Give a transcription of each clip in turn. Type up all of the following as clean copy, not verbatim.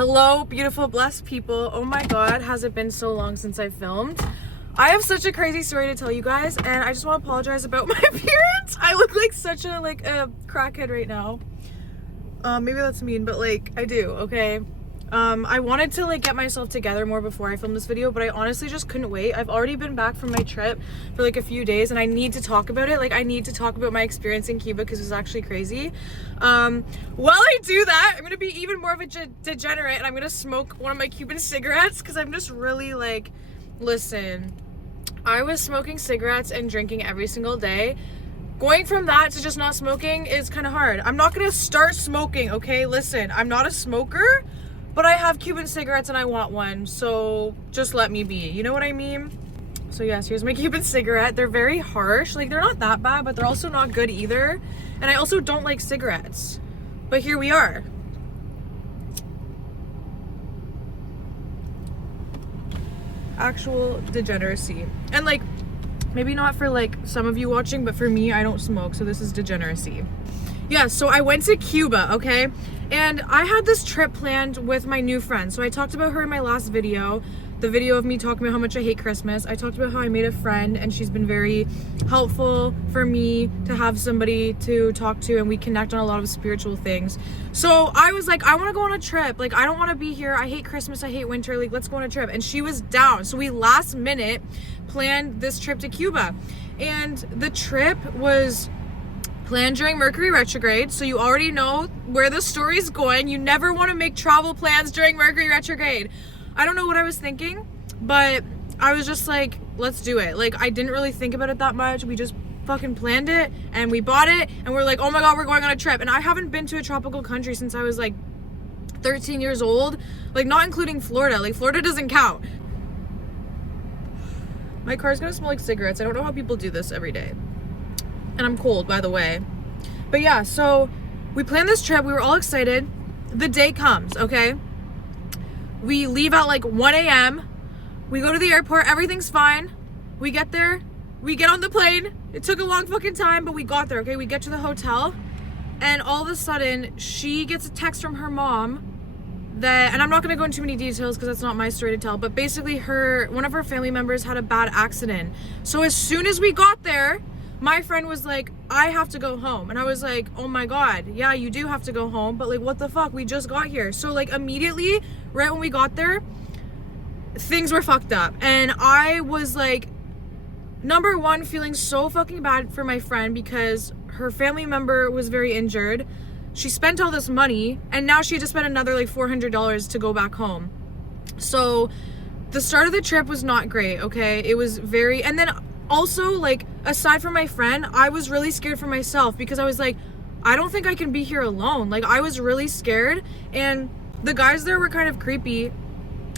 Hello, beautiful, blessed people. Oh my god, has it been so long since I filmed? I have such a crazy story to tell you guys, and I just want to apologize about my appearance. I look like such a crackhead right now. Maybe that's mean, but I do, okay? I wanted to get myself together more before I filmed this video, but I honestly just couldn't wait. I've already been back from my trip for a few days, and I need to talk about it. I need to talk about my experience in Cuba because it was actually crazy. While I do that, I'm gonna be even more of a degenerate, and I'm gonna smoke one of my Cuban cigarettes because I'm just really listen, I was smoking cigarettes and drinking every single day. Going from that to just not smoking is kind of hard. I'm not gonna start smoking, okay? Listen, I'm not a smoker, but I have Cuban cigarettes and I want one, so just let me be. You know what I mean? So yes, here's my Cuban cigarette. They're very harsh. They're not that bad, but they're also not good either. And I also don't like cigarettes. But here we are. Actual degeneracy. And maybe not for some of you watching, but for me, I don't smoke, so this is degeneracy. Yeah, so I went to Cuba, okay? And I had this trip planned with my new friend. So I talked about her in my last video, the video of me talking about how much I hate Christmas. I talked about how I made a friend and she's been very helpful for me to have somebody to talk to, and we connect on a lot of spiritual things. So I was like, I want to go on a trip. I don't want to be here. I hate Christmas. I hate winter. Let's go on a trip. And she was down. So we last minute planned this trip to Cuba. And the trip was planned during Mercury retrograde, so you already know where the story's going. You never want to make travel plans during Mercury retrograde. I don't know what I was thinking, but I was just like, let's do it. I didn't really think about it that much. We just fucking planned it and we bought it and we're like, oh my god, we're going on a trip. And I haven't been to a tropical country since I was 13 years old, not including Florida. Florida doesn't count. My car's gonna smell like cigarettes. I don't know how people do this every day. And I'm cold, by the way. But yeah, so we planned this trip. We were all excited. The day comes, okay? We leave at 1 a.m. We go to the airport. Everything's fine. We get there. We get on the plane. It took a long fucking time, but we got there, okay? We get to the hotel. And all of a sudden, she gets a text from her mom that, and I'm not going to go into too many details because that's not my story to tell, but basically one of her family members had a bad accident. So as soon as we got there, my friend was like, I have to go home. And I was like, oh my god, yeah, you do have to go home, but what the fuck, we just got here. So immediately, right when we got there, things were fucked up. And I was number one, feeling so fucking bad for my friend because her family member was very injured. She spent all this money, and now she had to spend another $400 to go back home. So the start of the trip was not great, okay? It was very, and then also, aside from my friend, I was really scared for myself because I was like, I don't think I can be here alone. I was really scared, and the guys there were kind of creepy.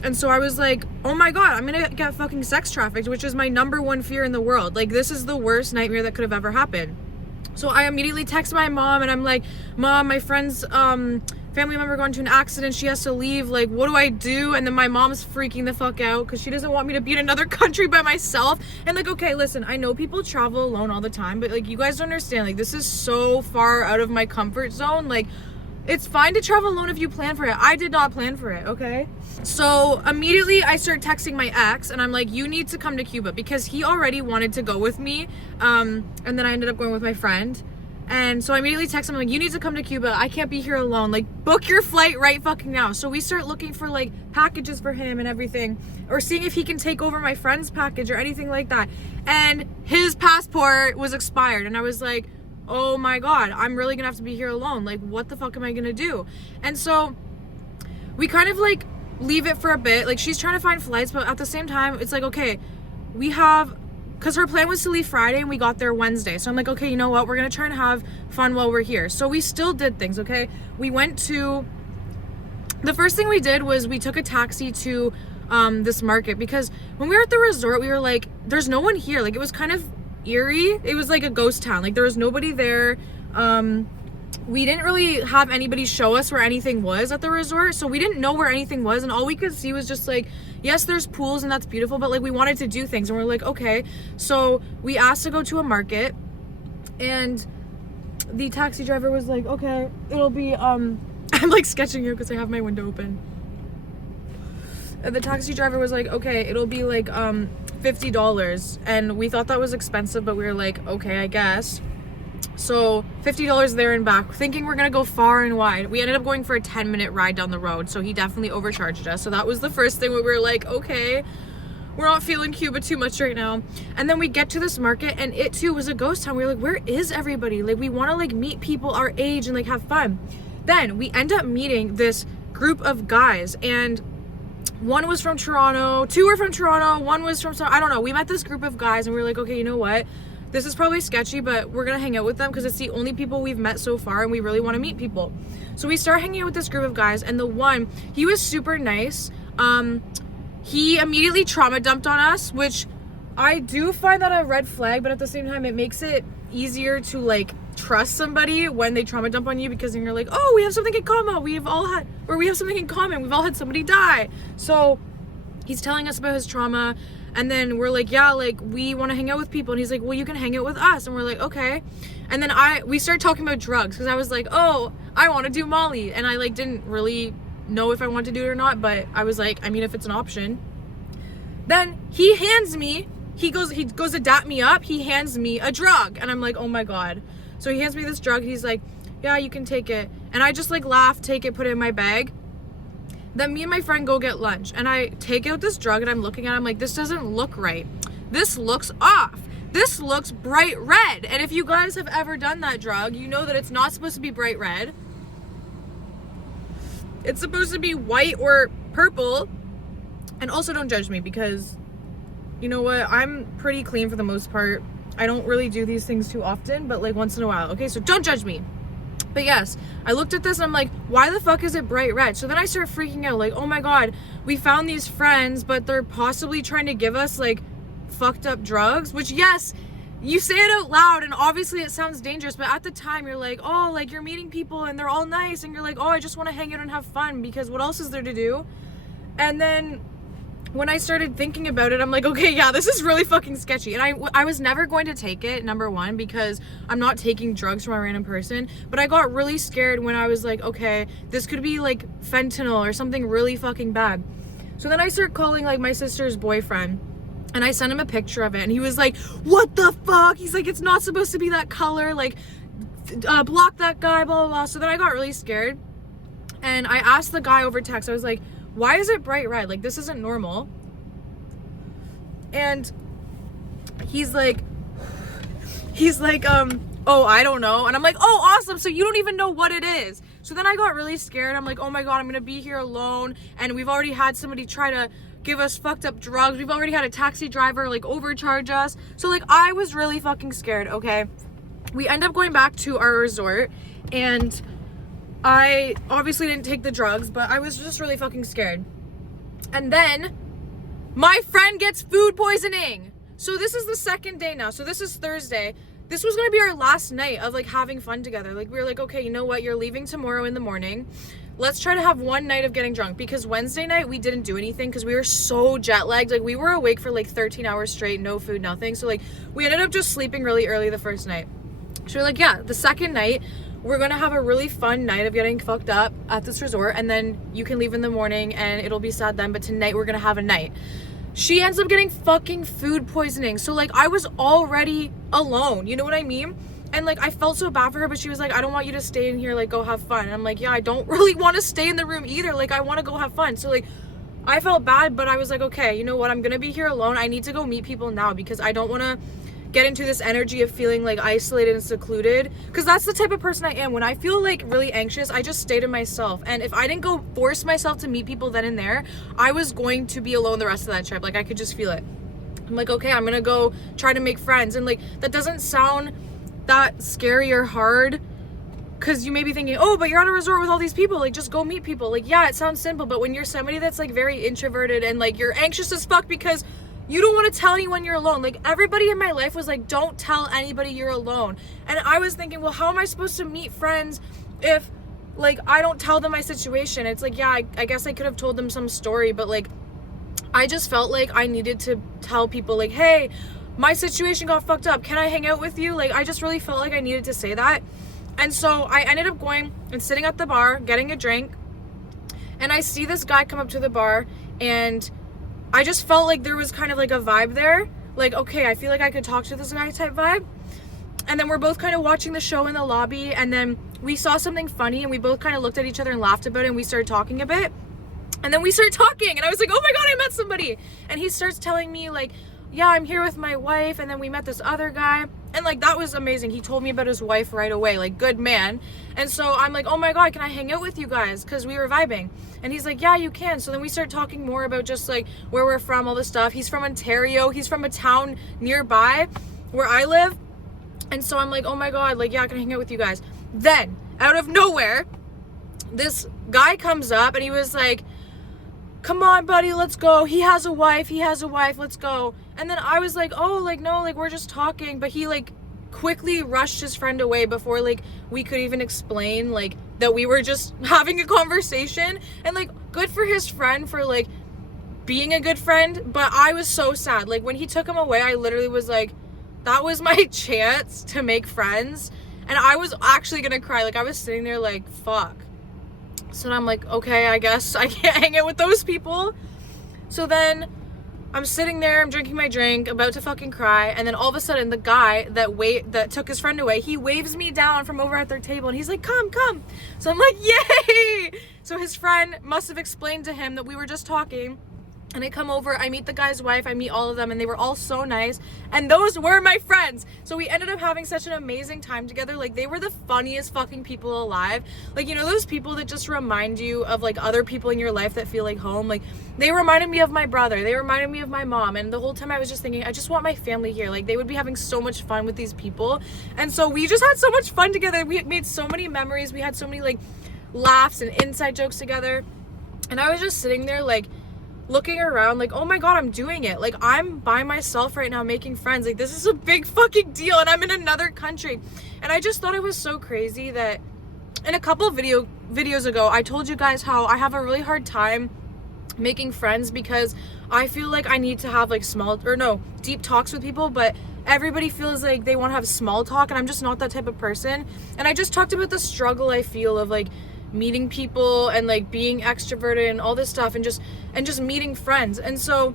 And so I was like, oh my god, I'm gonna get fucking sex trafficked, which is my number one fear in the world. This is the worst nightmare that could have ever happened. So I immediately text my mom, and I'm like, Mom, my friend's family member got into an accident. She has to leave. What do I do? And then my mom's freaking the fuck out because she doesn't want me to be in another country by myself. And okay, listen, I know people travel alone all the time, but you guys don't understand. This is so far out of my comfort zone. It's fine to travel alone if you plan for it. I did not plan for it, okay? So immediately I start texting my ex, and I'm like, you need to come to Cuba, because he already wanted to go with me. And then I ended up going with my friend. And so I immediately text him, you need to come to Cuba. I can't be here alone. Book your flight right fucking now. So we start looking for packages for him and everything, or seeing if he can take over my friend's package or anything like that. And his passport was expired, and I was like, oh my god, I'm really gonna have to be here alone. What the fuck am I gonna do? And so we kind of leave it for a bit. She's trying to find flights, but at the same time, it's okay, we have, because her plan was to leave Friday and we got there Wednesday. So I'm like, okay, you know what? We're going to try and have fun while we're here. So we still did things, okay? We went to, the first thing we did was we took a taxi to this market, because when we were at the resort, we were like, there's no one here. It was kind of eerie. It was like a ghost town. There was nobody there. We didn't really have anybody show us where anything was at the resort, so we didn't know where anything was, and all we could see was just yes, there's pools and that's beautiful, but we wanted to do things, and we're like, okay. So we asked to go to a market, and the taxi driver was like, okay, it'll be I'm sketching here because I have my window open. the taxi driver was like, okay, it'll be like $50. And we thought that was expensive, but we were like, okay, I guess. So $50 there and back, thinking we're gonna go far and wide. We ended up going for a 10-minute ride down the road, so he definitely overcharged us. So that was the first thing where we were like, okay, we're not feeling Cuba too much right now. And then we get to this market, and it too was a ghost town. We were like, where is everybody? Like, we want to like meet people our age and like have fun. Then we end up meeting this group of guys, and one was from Toronto, two were from Toronto, one was from, I don't know. We met this group of guys, and we were like, okay, you know what? This is probably sketchy, but we're gonna hang out with them because it's the only people we've met so far, and we really want to meet people. So we start hanging out with this group of guys, and the one, he was super nice. He immediately trauma dumped on us, which I do find that a red flag, but at the same time, it makes it easier to like trust somebody when they trauma dump on you, because then you're like, oh, we have something in common. We have something in common. We've all had somebody die. So he's telling us about his trauma. And then we're like, yeah, like, we want to hang out with people. And he's like, well, you can hang out with us. And we're like, okay. And then we started talking about drugs, because I was like, oh, I want to do Molly. And I like didn't really know if I wanted to do it or not, but I was like, I mean, if it's an option. Then he goes to dap me up. He hands me a drug. And I'm like, oh my God. So he hands me this drug. He's like, yeah, you can take it. And I just like laugh, take it, put it in my bag. Then me and my friend go get lunch, and I take out this drug, and I'm looking at it, I'm like, this doesn't look right. This looks off. This looks bright red. And if you guys have ever done that drug, you know that it's not supposed to be bright red. It's supposed to be white or purple. And also, don't judge me, because you know what? I'm pretty clean for the most part. I don't really do these things too often, but like once in a while. Okay, so don't judge me. But yes, I looked at this and I'm like, why the fuck is it bright red? So then I start freaking out, like, oh my God, we found these friends, but they're possibly trying to give us like fucked up drugs, which, yes, you say it out loud and obviously it sounds dangerous, but at the time you're like, oh, like, you're meeting people and they're all nice, and you're like, oh, I just want to hang out and have fun, because what else is there to do? And then when I started thinking about it, I'm like, okay, yeah, this is really fucking sketchy. And I was never going to take it, number one, because I'm not taking drugs from a random person. But I got really scared when I was like, okay, this could be like fentanyl or something really fucking bad. So then I start calling like my sister's boyfriend, and I sent him a picture of it, and he was like, what the fuck? He's like, it's not supposed to be that color, like, block that guy, blah, blah, blah. So then I got really scared, and I asked the guy over text, I was like, why is it bright red? Like, this isn't normal. And he's like, oh, I don't know. And I'm like, oh, awesome. So you don't even know what it is. So then I got really scared. I'm like, oh my God, I'm going to be here alone. And we've already had somebody try to give us fucked up drugs. We've already had a taxi driver like overcharge us. So like, I was really fucking scared. Okay. We end up going back to our resort, and I obviously didn't take the drugs, but I was just really fucking scared. And then my friend gets food poisoning. So this is the second day now. So this is Thursday. This was going to be our last night of like having fun together. Like, we were like, okay, you know what? You're leaving tomorrow in the morning. Let's try to have one night of getting drunk, because Wednesday night we didn't do anything because we were so jet lagged. Like, we were awake for like 13 hours straight, no food, nothing. So like, we ended up just sleeping really early the first night. So we're like, yeah, the second night, we're gonna have a really fun night of getting fucked up at this resort, and then you can leave in the morning and it'll be sad then, but tonight we're gonna have a night. She ends up getting fucking food poisoning. So like, I was already alone, you know what I mean? And like, I felt so bad for her, but she was like, I don't want you to stay in here, like, go have fun. And I'm like, yeah, I don't really want to stay in the room either. Like, I want to go have fun. So like, I felt bad, but I was like, okay, you know what? I'm gonna be here alone. I need to go meet people now, because I don't want to get into this energy of feeling like isolated and secluded, because that's the type of person I am. When I feel like really anxious, I just stay to myself, and if I didn't go force myself to meet people then and there, I was going to be alone the rest of that trip. Like, I could just feel it. I'm like, okay, I'm gonna go try to make friends. And like, that doesn't sound that scary or hard, because you may be thinking, oh, but you're on a resort with all these people, like, just go meet people. Like, yeah, it sounds simple, but when you're somebody that's like very introverted and like you're anxious as fuck because you don't want to tell anyone you're alone. Like, everybody in my life was like, don't tell anybody you're alone. And I was thinking, well, how am I supposed to meet friends if like I don't tell them my situation? It's like, yeah, I guess I could have told them some story, but like, I just felt like I needed to tell people like, hey, my situation got fucked up. Can I hang out with you? Like, I just really felt like I needed to say that. And so I ended up going and sitting at the bar, getting a drink. And I see this guy come up to the bar, and I just felt like there was kind of like a vibe there, like, okay, I feel like I could talk to this guy type vibe. And then we're both kind of watching the show in the lobby, and then we saw something funny and we both kind of looked at each other and laughed about it, and we started talking a bit. And then we started talking and I was like, oh my god, I met somebody. And he starts telling me like, yeah, I'm here with my wife, and then we met this other guy, and like that was amazing. He told me about his wife right away, like, good man. And so I'm like, oh my god, can I hang out with you guys, because we were vibing. And he's like, yeah, you can. So then we start talking more about just like where we're from, all this stuff. He's from Ontario, he's from a town nearby where I live. And so I'm like, oh my god, like, yeah, can I hang out with you guys? Then out of nowhere, this guy comes up and he was like, come on, buddy, let's go. He has a wife, let's go. And then I was like, oh, like, no, like, we're just talking. But he like quickly rushed his friend away before like we could even explain like that we were just having a conversation. And like, good for his friend for like being a good friend, but I was so sad. Like, when he took him away, I literally was like, that was my chance to make friends. And I was actually gonna cry. Like, I was sitting there like, fuck. So then I'm like, okay, I guess I can't hang out with those people. So then I'm sitting there, I'm drinking my drink, about to fucking cry, and then all of a sudden the guy that took his friend away, he waves me down from over at their table, and he's like, come. So I'm like, yay! So his friend must have explained to him that we were just talking. And I come over, I meet the guy's wife, I meet all of them, and they were all so nice. And those were my friends. So we ended up having such an amazing time together. Like, they were the funniest fucking people alive. Like, you know, those people that just remind you of like other people in your life that feel like home. Like, they reminded me of my brother. They reminded me of my mom. And the whole time I was just thinking, I just want my family here. Like, they would be having so much fun with these people. And so we just had so much fun together. We made so many memories. We had so many like laughs and inside jokes together. And I was just sitting there like, looking around like, oh my god, I'm doing it. Like, I'm by myself right now making friends. Like, this is a big fucking deal, and I'm in another country. And I just thought it was so crazy that in a couple of videos ago, I told you guys how I have a really hard time making friends because I feel like I need to have like deep talks with people, but everybody feels like they want to have small talk, and I'm just not that type of person. And I just talked about the struggle I feel of like meeting people and like being extroverted and all this stuff, and just meeting friends. And so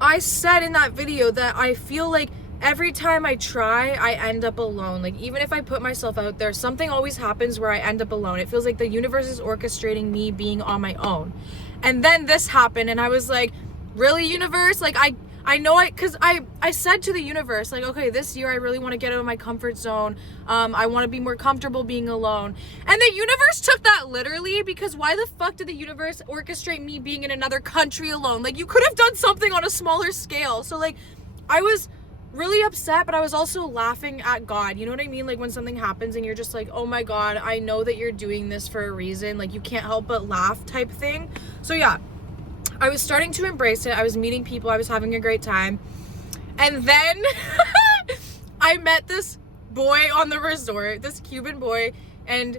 I said in that video that I feel like every time I try, I end up alone. Like, even if I put myself out there, something always happens where I end up alone. It feels like the universe is orchestrating me being on my own. And then this happened, and I was like, really, universe? Like, I know because I said to the universe, like, okay, this year I really want to get out of my comfort zone. I want to be more comfortable being alone. And the universe took that literally, because why the fuck did the universe orchestrate me being in another country alone? Like, you could have done something on a smaller scale. So like, I was really upset, but I was also laughing at God. You know what I mean? Like, when something happens and you're just like, oh my god, I know that you're doing this for a reason. Like, you can't help but laugh type thing. So yeah, I was starting to embrace it. I was meeting people. I was having a great time. And then I met this boy on the resort, this Cuban boy, and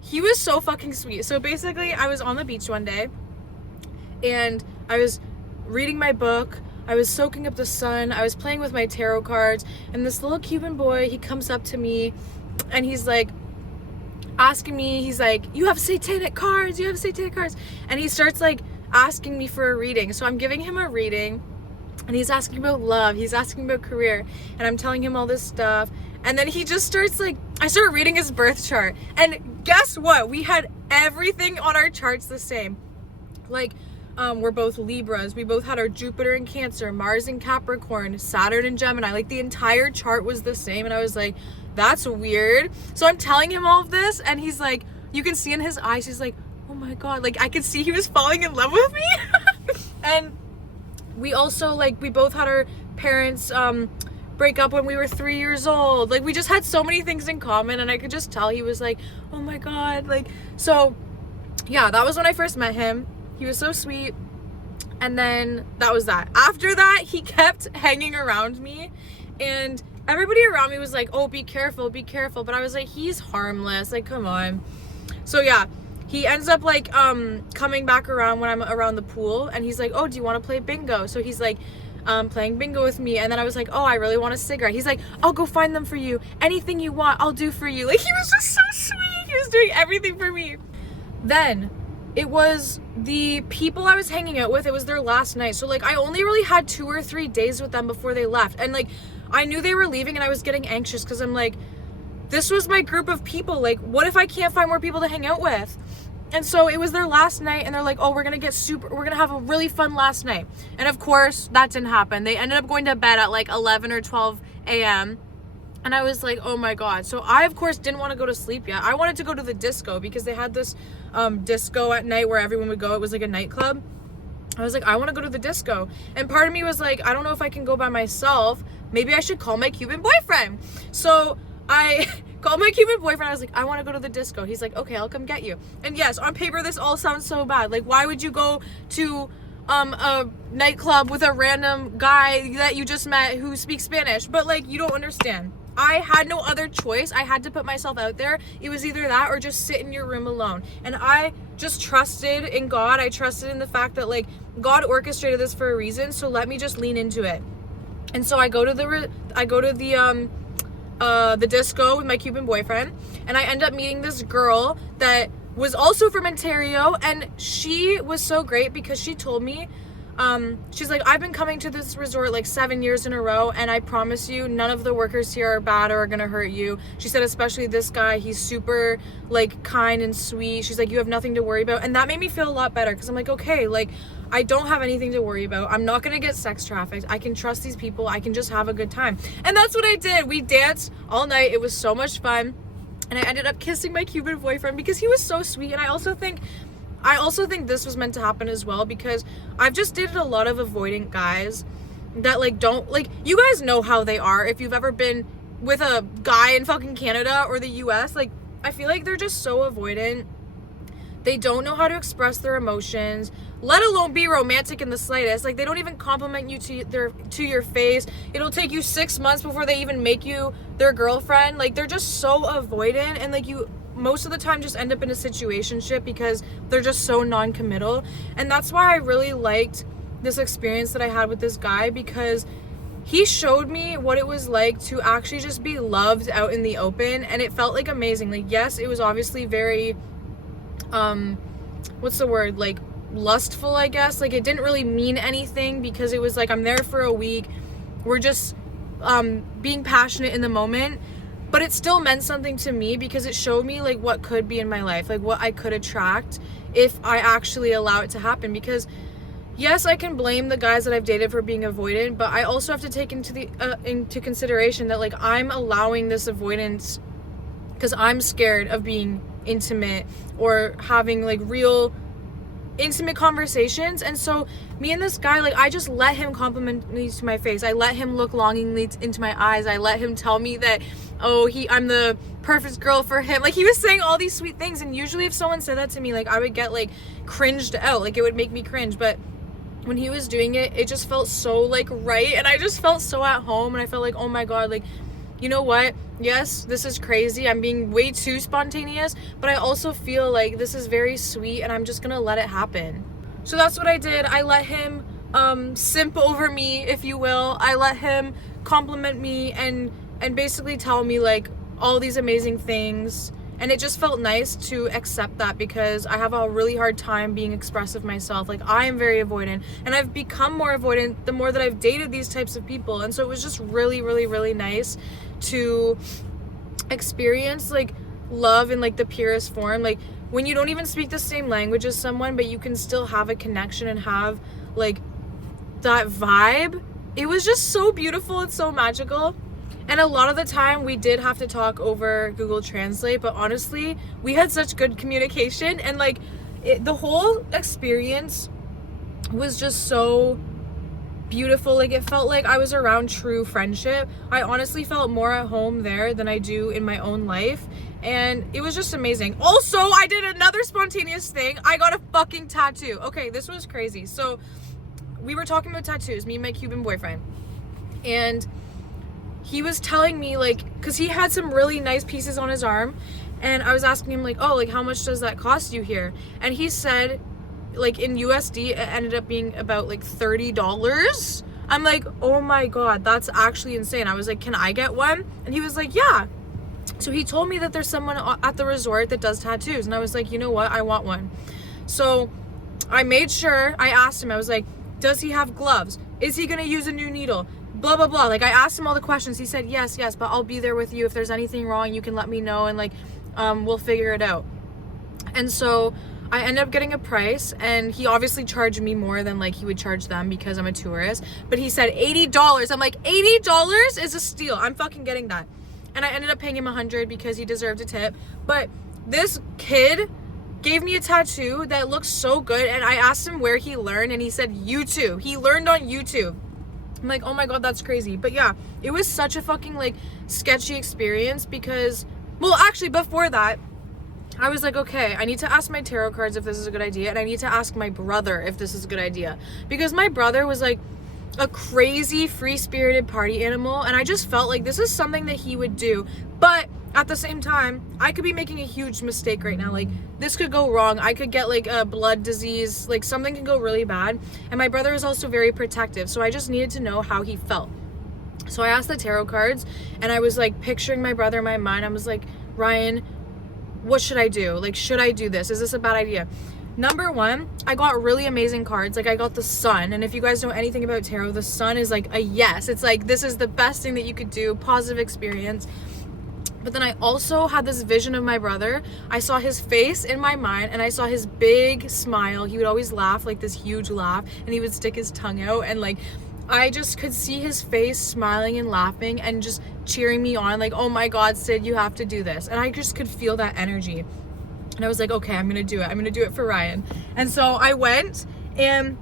he was so fucking sweet. So basically, I was on the beach one day, and I was reading my book. I was soaking up the sun. I was playing with my tarot cards, and this little Cuban boy, he comes up to me, and he's like, asking me, he's like, you have satanic cards, and he starts like asking me for a reading. So I'm giving him a reading, and he's asking about love, he's asking about career, and I'm telling him all this stuff. And then he just starts like, I start reading his birth chart, and guess what? We had everything on our charts the same. Like, we're both Libras, we both had our Jupiter in Cancer, Mars in Capricorn, Saturn in Gemini. Like, the entire chart was the same, and I was like, that's weird. So I'm telling him all of this, and he's like, you can see in his eyes, he's like, oh my god, like, I could see he was falling in love with me. And we also, like, we both had our parents break up when we were 3 years old. Like, we just had so many things in common, and I could just tell he was like, oh my god. Like, so yeah, that was when I first met him. He was so sweet. And then that was that. After that, he kept hanging around me, and everybody around me was like, oh, be careful, but I was like, he's harmless, like, come on. So yeah, he ends up like coming back around when I'm around the pool, and he's like, oh, do you want to play bingo? So he's like playing bingo with me, and then I was like, oh, I really want a cigarette. He's like, I'll go find them for you, anything you want, I'll do for you. Like, he was just so sweet. He was doing everything for me. Then it was the people I was hanging out with, it was their last night. So like I only really had 2 or 3 days with them before they left. And like I knew they were leaving and I was getting anxious because I'm like, this was my group of people. Like, what if I can't find more people to hang out with? And so it was their last night and they're like, oh, we're gonna have a really fun last night. And of course that didn't happen. They ended up going to bed at like 11 or 12 a.m. And I was like, oh my God. So I, of course, didn't want to go to sleep yet. I wanted to go to the disco because they had this disco at night where everyone would go. It was like a nightclub. I was like, I want to go to the disco. And part of me was like, I don't know if I can go by myself. Maybe I should call my Cuban boyfriend. So I called my Cuban boyfriend. I was like, I want to go to the disco. He's like, okay, I'll come get you. And yes, on paper, this all sounds so bad. Like, why would you go to a nightclub with a random guy that you just met who speaks Spanish? But like, you don't understand. I had no other choice. I had to put myself out there. It was either that or just sit in your room alone. And I just trusted in God. I trusted in the fact that like God orchestrated this for a reason. So let me just lean into it. And so I go to the disco with my Cuban boyfriend, and I end up meeting this girl that was also from Ontario, and she was so great because she told me, she's like, I've been coming to this resort like 7 years in a row, and I promise you none of the workers here are bad or are gonna hurt you. She said, especially this guy, he's super like kind and sweet. She's like, you have nothing to worry about. And that made me feel a lot better because I'm like, okay, like I don't have anything to worry about. I'm not gonna get sex trafficked. I can trust these people. I can just have a good time. And that's what I did. We danced all night. It was so much fun. And I ended up kissing my Cuban boyfriend because he was so sweet. And I also think this was meant to happen as well, because I've just dated a lot of avoidant guys that like don't, like, you guys know how they are. If you've ever been with a guy in fucking Canada or the US, like I feel like they're just so avoidant. They don't know how to express their emotions, let alone be romantic in the slightest. Like, they don't even compliment you to your face. It'll take you 6 months before they even make you their girlfriend. Like, they're just so avoidant, and like you most of the time just end up in a situationship because they're just so non-committal. And that's why I really liked this experience that I had with this guy, because he showed me what it was like to actually just be loved out in the open, and it felt like amazing. Like, yes, it was obviously very what's the word, like lustful, I guess. Like, it didn't really mean anything because it was like, I'm there for a week, we're just being passionate in the moment, but it still meant something to me because it showed me like what could be in my life, like what I could attract if I actually allow it to happen. Because yes, I can blame the guys that I've dated for being avoidant, but I also have to take into consideration that like I'm allowing this avoidance because I'm scared of being intimate or having like real intimate conversations. And so me and this guy, like, I just let him compliment me to my face. I let him look longingly into my eyes. I let him tell me that, oh, I'm the perfect girl for him. Like, he was saying all these sweet things, and usually if someone said that to me, like, I would get like cringed out, like it would make me cringe. But when he was doing it, it just felt so like right, and I just felt so at home, and I felt like, oh my God, like, you know what? Yes, this is crazy. I'm being way too spontaneous, but I also feel like this is very sweet, and I'm just gonna let it happen. So that's what I did. I let him simp over me, if you will. I let him compliment me and basically tell me like all these amazing things. And it just felt nice to accept that, because I have a really hard time being expressive myself. Like, I am very avoidant, and I've become more avoidant the more that I've dated these types of people. And so it was just really, really, really nice to experience like love in like the purest form. Like, when you don't even speak the same language as someone, but you can still have a connection and have like that vibe. It was just so beautiful and so magical. And a lot of the time we did have to talk over Google Translate, but honestly, we had such good communication, and like the whole experience was just so beautiful. Like, it felt like I was around true friendship. I honestly felt more at home there than I do in my own life, and it was just amazing. Also, I did another spontaneous thing. I got a fucking tattoo. Okay, this was crazy. So we were talking about tattoos, me and my Cuban boyfriend, and he was telling me, like, because he had some really nice pieces on his arm, and I was asking him, like, oh, like, how much does that cost you here? And he said, like, in USD, it ended up being about, like, $30. I'm like, oh my God, that's actually insane. I was like, can I get one? And he was like, yeah. So he told me that there's someone at the resort that does tattoos, and I was like, you know what? I want one. So I made sure, I asked him, I was like, does he have gloves? Is he gonna use a new needle? Blah, blah, blah. Like, I asked him all the questions. He said, yes, but I'll be there with you. If there's anything wrong, you can let me know, and like, we'll figure it out. And so I ended up getting a price, and he obviously charged me more than like he would charge them because I'm a tourist, but he said $80. I'm like, $80 is a steal. I'm fucking getting that. And I ended up paying him $100 because he deserved a tip. But this kid gave me a tattoo that looks so good, and I asked him where he learned, and he said YouTube. He learned on YouTube. I'm like, oh my god, that's crazy. But yeah, it was such a fucking like sketchy experience because, well, actually before that, I was like, okay, I need to ask my tarot cards if this is a good idea, and I need to ask my brother if this is a good idea, because my brother was like a crazy free-spirited party animal, and I just felt like this is something that he would do. But at the same time, I could be making a huge mistake right now. Like, this could go wrong. I could get like a blood disease, like something can go really bad. And my brother is also very protective, so I just needed to know how he felt. So I asked the tarot cards, and I was like picturing my brother in my mind. I was like, Ryan, what should I do? Like, should I do this? Is this a bad idea? Number one, I got really amazing cards. Like, I got the sun, and if you guys know anything about tarot, the sun is like a yes. It's like, this is the best thing that you could do, positive experience. But then I also had this vision of my brother. I saw his face in my mind, and I saw his big smile. He would always laugh, like this huge laugh, and he would stick his tongue out, and like, I just could see his face smiling and laughing and just cheering me on, like, oh my god, Sid, you have to do this. And I just could feel that energy. And I was like, okay, I'm gonna do it. I'm gonna do it for Ryan. And so I went, and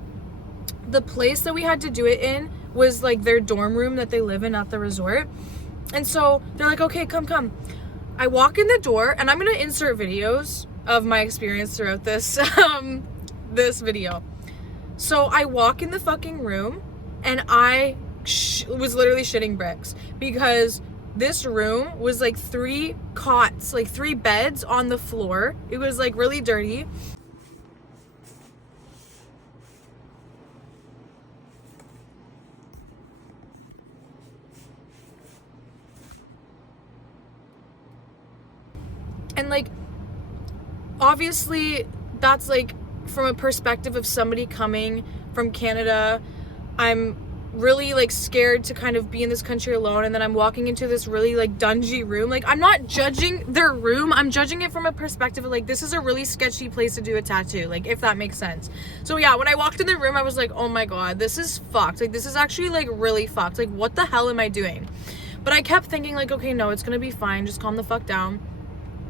the place that we had to do it in was like their dorm room that they live in at the resort. And so they're like, okay, come. I walk in the door, and I'm gonna insert videos of my experience throughout this this video. So I walk in the fucking room, and I was literally shitting bricks, because this room was like 3 cots, like 3 beds on the floor. It was like really dirty. And like, obviously that's like from a perspective of somebody coming from Canada. I'm really like scared to kind of be in this country alone, and then I'm walking into this really like dungy room. Like, I'm not judging their room, I'm judging it from a perspective of like, this is a really sketchy place to do a tattoo, like, if that makes sense. So yeah, when I walked in the room, I was like, oh my god, this is fucked. Like, this is actually like really fucked. Like, what the hell am I doing? But I kept thinking like, okay, no, it's gonna be fine, just calm the fuck down.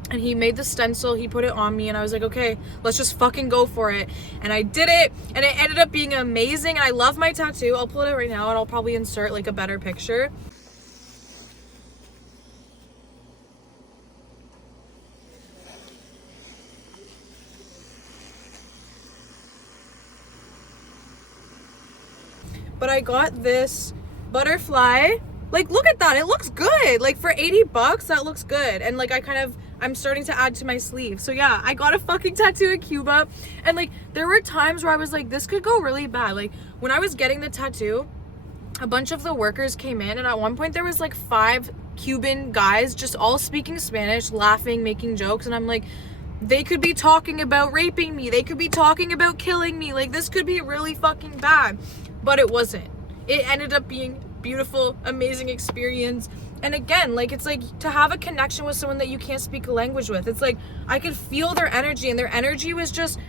And he made the stencil, he put it on me, and I was like, okay, let's just fucking go for it. And I did it, and it ended up being amazing, and I love my tattoo. I'll pull it out right now, and I'll probably insert like a better picture. But I got this butterfly. Like, look at that, it looks good. Like, for $80, that looks good. And like, I'm starting to add to my sleeve. So yeah, I got a fucking tattoo in Cuba, and like, there were times where I was like, this could go really bad. Like, when I was getting the tattoo, a bunch of the workers came in, and at one point there was like 5 Cuban guys just all speaking Spanish, laughing, making jokes, and I'm like, they could be talking about raping me, they could be talking about killing me, like, this could be really fucking bad. But it wasn't. It ended up being beautiful, amazing experience. And again, like, it's like to have a connection with someone that you can't speak a language with. It's like, I could feel their energy, and their energy was just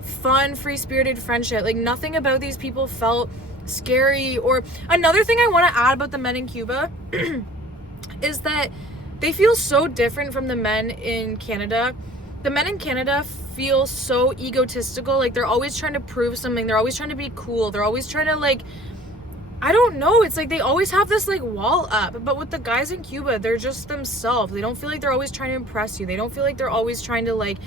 fun, free-spirited friendship. Like, nothing about these people felt scary. Or another thing I want to add about the men in Cuba is that they feel so different from the men in Canada. The men in Canada feel so egotistical. Like, they're always trying to prove something. They're always trying to be cool. They're always trying to, like, I don't know, it's like they always have this like wall up. But with the guys in Cuba, they're just themselves. They don't feel like they're always trying to impress you. They don't feel like they're always trying to like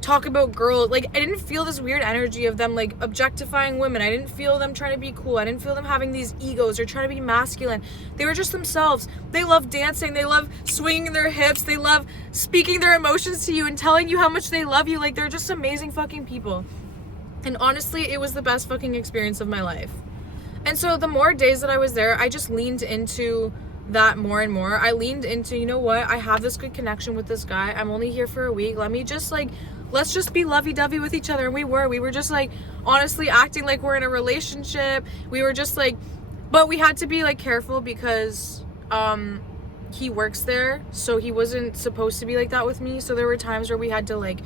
talk about girls. Like, I didn't feel this weird energy of them like objectifying women. I didn't feel them trying to be cool. I didn't feel them having these egos or trying to be masculine. They were just themselves. They love dancing. They love swinging their hips. They love speaking their emotions to you and telling you how much they love you. Like, they're just amazing fucking people. And honestly, it was the best fucking experience of my life. And so the more days that I was there, I just leaned into that more and more. I leaned into, you know what, I have this good connection with this guy. I'm only here for a week. Let me just like let's just be lovey-dovey with each other. And we were just like honestly acting like we're in a relationship. We were just like, but we had to be like careful because he works there, so he wasn't supposed to be like that with me. So there were times where we had to like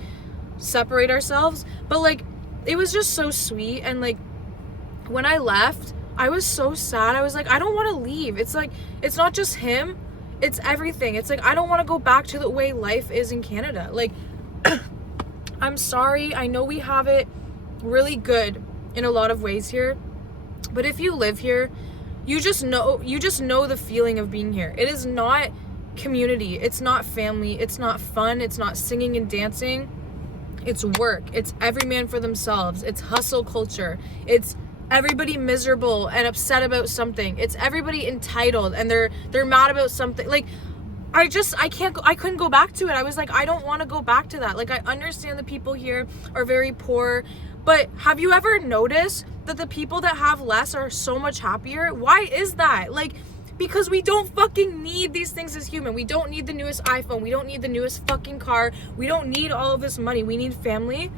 separate ourselves, but like it was just so sweet. And like when I left, I was so sad. I was like, I don't want to leave. It's like, it's not just him, it's everything. It's like, I don't want to go back to the way life is in Canada. Like I'm sorry, I know we have it really good in a lot of ways here, but if you live here, you just know the feeling of being here. It is not community, it's not family, it's not fun, it's not singing and dancing, it's work, it's every man for themselves, it's hustle culture, it's everybody miserable and upset about something, it's everybody entitled and they're mad about something. Like I couldn't go back to it. I was like, I don't want to go back to that. Like, I understand the people here are very poor, but have you ever noticed that the people that have less are so much happier? Why is that? Like, because we don't fucking need these things as human. We don't need the newest iPhone. We don't need the newest fucking car. We don't need all of this money. We need family.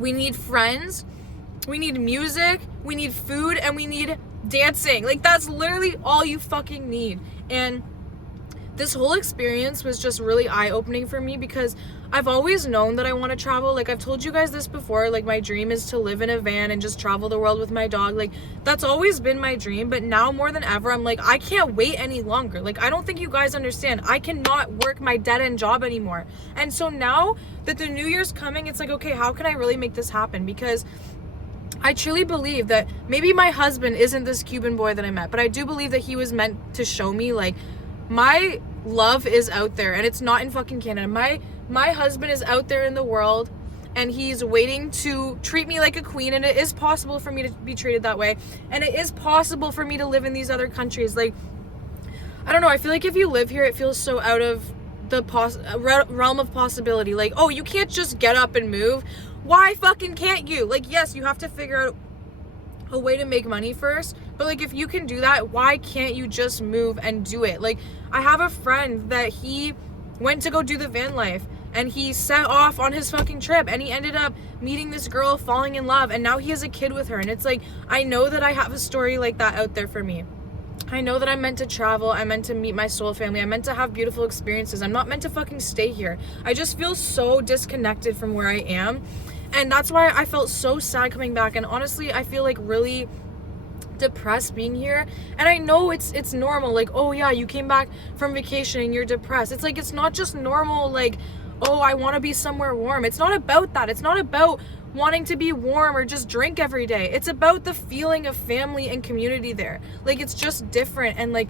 We need friends. We need music. We need food, and we need dancing. Like, that's literally all you fucking need. And this whole experience was just really eye-opening for me because I've always known that I want to travel. Like, I've told you guys this before, like, my dream is to live in a van and just travel the world with my dog. Like, that's always been my dream, but now more than ever, I'm like, I can't wait any longer. Like, I don't think you guys understand. I cannot work my dead-end job anymore. And so now that the new year's coming, it's like, okay, how can I really make this happen? Because I truly believe that maybe my husband isn't this Cuban boy that I met, but I do believe that he was meant to show me, like, my love is out there and it's not in fucking Canada. My husband is out there in the world and he's waiting to treat me like a queen, and it is possible for me to be treated that way, and it is possible for me to live in these other countries. Like, I don't know, I feel like if you live here, it feels so out of the realm of possibility. Like, oh, you can't just get up and move. Why fucking can't you? Like, yes, you have to figure out a way to make money first, but like, if you can do that, why can't you just move and do it? Like, I have a friend that he went to go do the van life and he set off on his fucking trip and he ended up meeting this girl, falling in love, and now he has a kid with her. And it's like, I know that I have a story like that out there for me. I know that I'm meant to travel, I'm meant to meet my soul family, I'm meant to have beautiful experiences. I'm not meant to fucking stay here. I just feel so disconnected from where I am. And that's why I felt so sad coming back. And honestly, I feel like really depressed being here. And I know it's normal. Like, oh yeah, you came back from vacation and you're depressed. It's like, it's not just normal, like, oh, I want to be somewhere warm. It's not about that. It's not about wanting to be warm or just drink every day. It's about the feeling of family and community there. Like, it's just different. And like,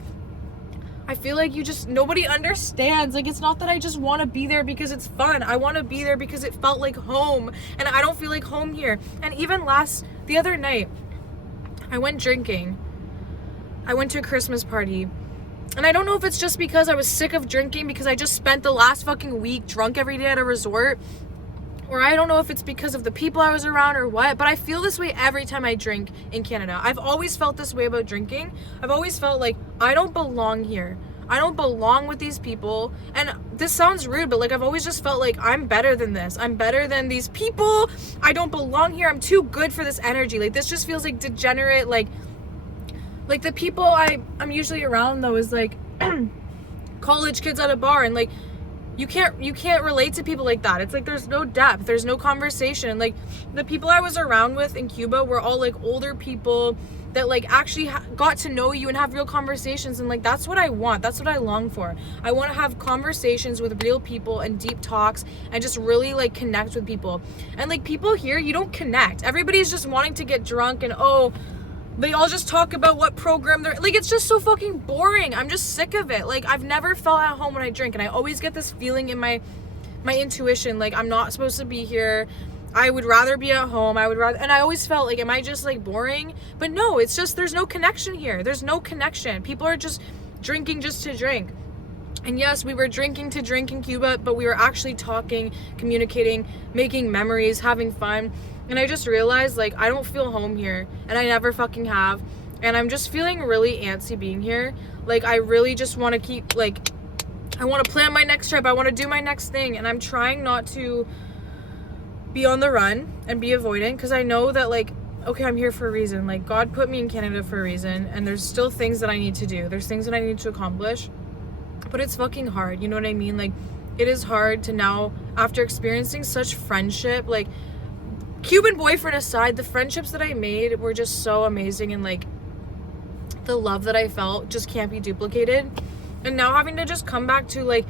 I feel like nobody understands. Like, it's not that I just want to be there because it's fun. I want to be there because it felt like home, and I don't feel like home here. And even the other night, I went drinking. I went to a Christmas party, and I don't know if it's just because I was sick of drinking because I just spent the last fucking week drunk every day at a resort, or I don't know if it's because of the people I was around or what, but I feel this way every time I drink in Canada. I've always felt this way about drinking. I've always felt like I don't belong here. I don't belong with these people. And this sounds rude, but like, I've always just felt like I'm better than this. I'm better than these people. I don't belong here. I'm too good for this energy. Like, this just feels like degenerate. Like the people I'm usually around though is like college kids at a bar, and like, you can't relate to people like that. It's like, there's no depth, there's no conversation. Like, the people I was around with in Cuba were all like older people that like actually got to know you and have real conversations, and like, that's what I want, that's what I long for. I want to have conversations with real people and deep talks and just really like connect with people. And like, people here, you don't connect. Everybody's just wanting to get drunk, and oh, they all just talk about what program they're like. It's just so fucking boring. I'm just sick of it. Like, I've never felt at home when I drink, and I always get this feeling in my intuition, like I'm not supposed to be here. I would rather be at home. And I always felt like, am I just like boring? But no, it's just, there's no connection here. There's no connection. People are just drinking just to drink. And yes, we were drinking to drink in Cuba, but we were actually talking, communicating, making memories, having fun. And I just realized, like, I don't feel home here, and I never fucking have. And I'm just feeling really antsy being here. Like, I really just want to keep, like, I want to plan my next trip. I want to do my next thing. And I'm trying not to be on the run and be avoidant, because I know that, like, okay, I'm here for a reason. Like, God put me in Canada for a reason, and there's still things that I need to do. There's things that I need to accomplish, but it's fucking hard. You know what I mean? Like, it is hard to now, after experiencing such friendship, like, Cuban boyfriend aside, the friendships that I made were just so amazing, and like, the love that I felt just can't be duplicated. And now having to just come back to like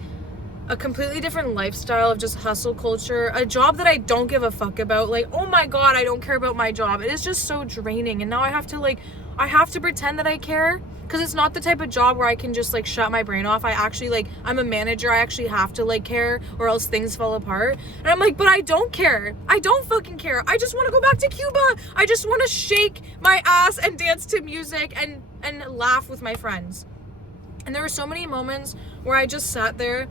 a completely different lifestyle of just hustle culture, a job that I don't give a fuck about. Like, oh my God, I don't care about my job. It is just so draining. And now I have to pretend that I care, because it's not the type of job where I can just like shut my brain off. I actually, like, I'm a manager. I actually have to like care, or else things fall apart. And I'm like, but I don't care. I don't fucking care. I just want to go back to Cuba. I just want to shake my ass and dance to music and laugh with my friends. And there were so many moments where I just sat there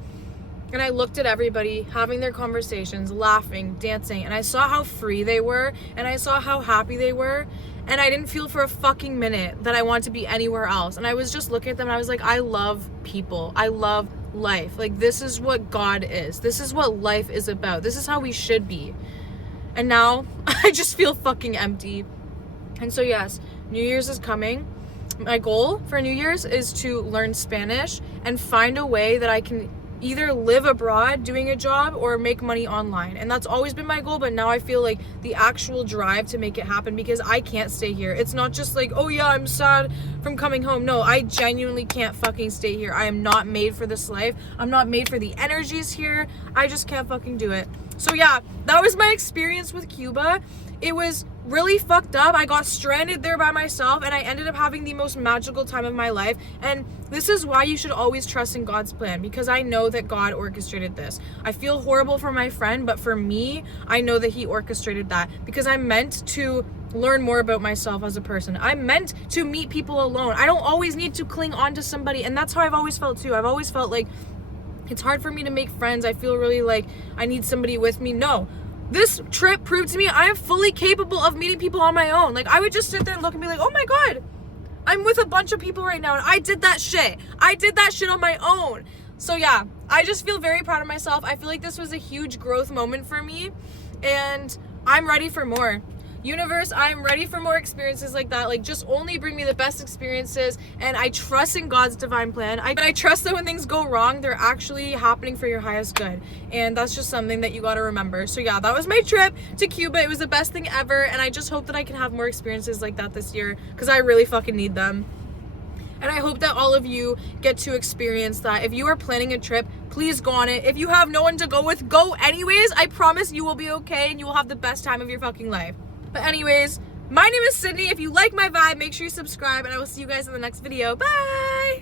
and I looked at everybody having their conversations, laughing, dancing, and I saw how free they were, and I saw how happy they were, and I didn't feel for a fucking minute that I wanted to be anywhere else. And I was just looking at them and I was like, I love people. I love life. Like, this is what God is. This is what life is about. This is how we should be. And now I just feel fucking empty. And so yes, New Year's is coming. My goal for New Year's is to learn Spanish and find a way that I can either live abroad doing a job or make money online. And that's always been my goal, but now I feel like the actual drive to make it happen, because I can't stay here. It's not just like, oh yeah, I'm sad from coming home. No, I genuinely can't fucking stay here. I am not made for this life. I'm not made for the energies here. I just can't fucking do it. So yeah, that was my experience with Cuba. It was really fucked up. I got stranded there by myself, and I ended up having the most magical time of my life. And this is why you should always trust in God's plan, because I know that God orchestrated this. I feel horrible for my friend, but for me, I know that he orchestrated that, because I'm meant to learn more about myself as a person. I'm meant to meet people alone. I don't always need to cling on to somebody, and that's how I've always felt too. I've always felt like it's hard for me to make friends. I feel really like I need somebody with me. No. This trip proved to me I am fully capable of meeting people on my own. Like, I would just sit there and look and be like, oh my God, I'm with a bunch of people right now, and I did that shit. I did that shit on my own. So yeah, I just feel very proud of myself. I feel like this was a huge growth moment for me, and I'm ready for more. Universe, I'm ready for more experiences like that. Like, just only bring me the best experiences, and I trust in God's divine plan. I trust that when things go wrong, they're actually happening for your highest good, and that's just something that you got to remember. So yeah, that was my trip to Cuba. It was the best thing ever, and I just hope that I can have more experiences like that this year, because I really fucking need them. And I hope that all of you get to experience that. If you are planning a trip, please go on it. If you have no one to go with, go anyways. I promise you will be okay, and you will have the best time of your fucking life. But anyways, my name is Sydney. If you like my vibe, make sure you subscribe, and I will see you guys in the next video. Bye!